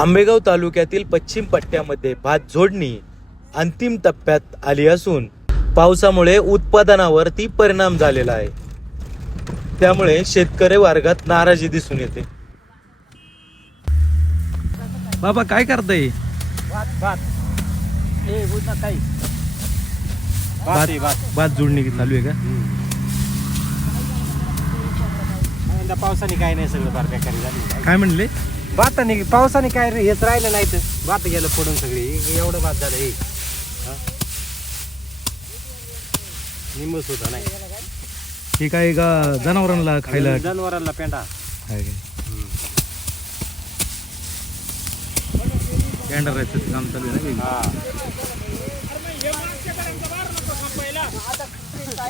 आंबेगाव तालुक्यातील पश्चिम पट्ट्यामध्ये भात जोडणी अंतिम टप्प्यात आली असून पावसामुळे उत्पादनावरती परिणाम झालेला आहे. त्यामुळे शेतकरी वर्गात नाराजी दिसून येते. बाबा काय करताय? भात जोडणी चालू आहे का? पावसाने काय नाही, सगळं फार बेकारी झाली. काय म्हणले? भाताने पावसाने काय रे, हेच राहिलं नाही तर भात गेलं पडून सगळी. एवढं भात झालं हे निंब सुद्धा नाही. हे काय का जनावरांना खायला? जनावरांना पेंडा आहे काय? पेंढराचं काम चालू आहे ना? हा.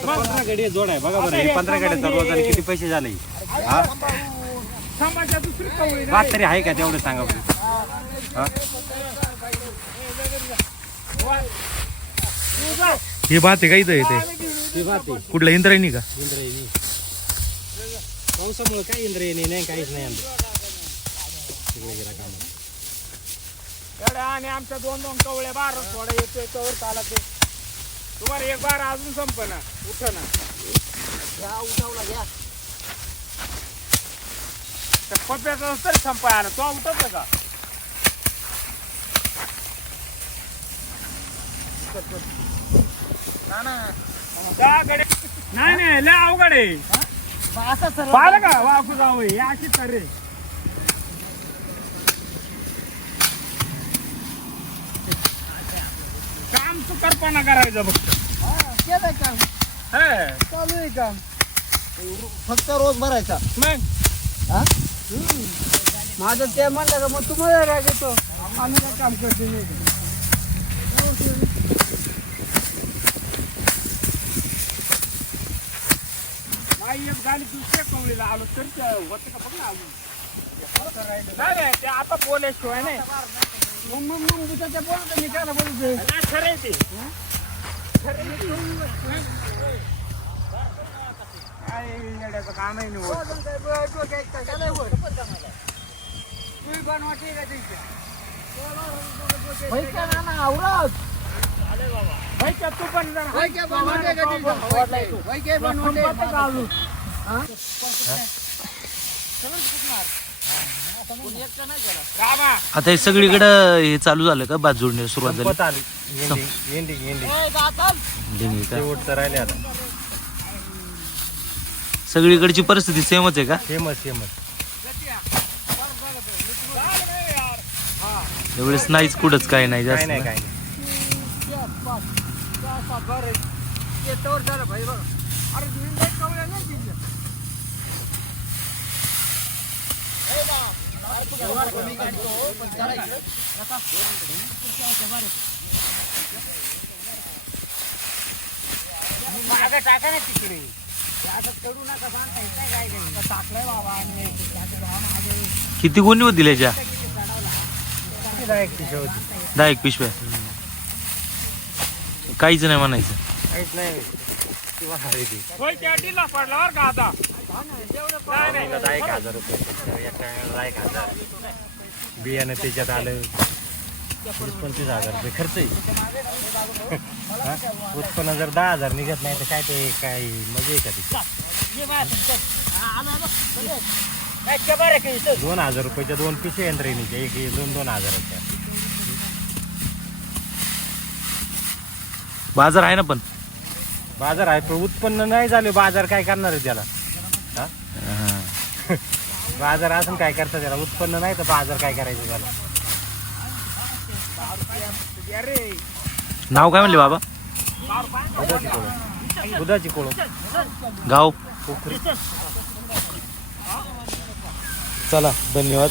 15 गाडी जोड आहे बघा बरं. हे 15 गाड्यांचा रोजाने किती पैसे झाले? भात तरी आहे का तेवढं सांगा बरं. हे भात आहे का इथं येते? ते भात आहे. कुठला इंद्रायणी का? इंद्रायणी. पावसामुळे काय इंद्रायणी नाही, काहीच नाही आणि आमच्या 2-2 कवळे 12 थोडा येतोय कवर चाला ते तुम्हाला एक बार अजून संपना उठना घ्या, उठवला घ्या. पप्प्याचा तरी संपाय आला तो उठवतो का? नाही नाही लय अवघड आहे. पाहिलं का वाकू जावं हे अशीच कर रे. काम चुकारपणा करायचं फक्त. केलंय काम, चालू आहे काम. फक्त रोज भरायचा. मग माझं ते म्हणलं का मग तुम्हाला राग येतो. आम्ही काय काम करते नाही. नाही एक गाडी दुसऱ्या कवळीला आलो तर होतं का बघ ना अजून. नाही नाही ते आता बोलायशिवाय नाही. मग त्याच्या बोलतो मी त्याला बोलतोय. नाही खरं आहे ते. काय येड्याचं काम आहे नाही होत. तू पण आता हे सगळीकडं हे चालू झालं का? भात जोडणी सुरुवात झाली? संपत आली. येंडी डेंगी का? शेवटचं राहिले आता. सगळीकडची परिस्थिती सेमच आहे का? फेमस त्यावेळेस नाहीच कुठंच काय नाही काय जास्त. नाही काय नाही. टाका ना तिकडे चढू नका टाकलंय बाबा. किती गुणी होतील याच्या? 10 पिशव्या. काहीच नाही म्हणायचं. काहीच नाही. होय कॅटीला पडला बरं का आता. नाही नाही 10,000 रुपये. 10,000 बियाणं त्याच्यात आलं 25,000 रुपये खर्च आहे. उत्पन्न जर 10,000 निघत नाही तर काय ते काय मजा आहे का ती? 2,000 रुपयाच्या 2 पिशे यंत्रणीच्या एक 2,000च्या. बाजार आहे ना पण. बाजार आहे पण उत्पन्न नाही झाले. बाजार काय करणार आहे त्याला? बाजार असून काय करता त्याला? उत्पन्न नाही तर बाजार काय करायचं त्याला? नाव काय म्हणले बाबा? दुधाची कोळं. गाव? पोखरी. चला धन्यवाद.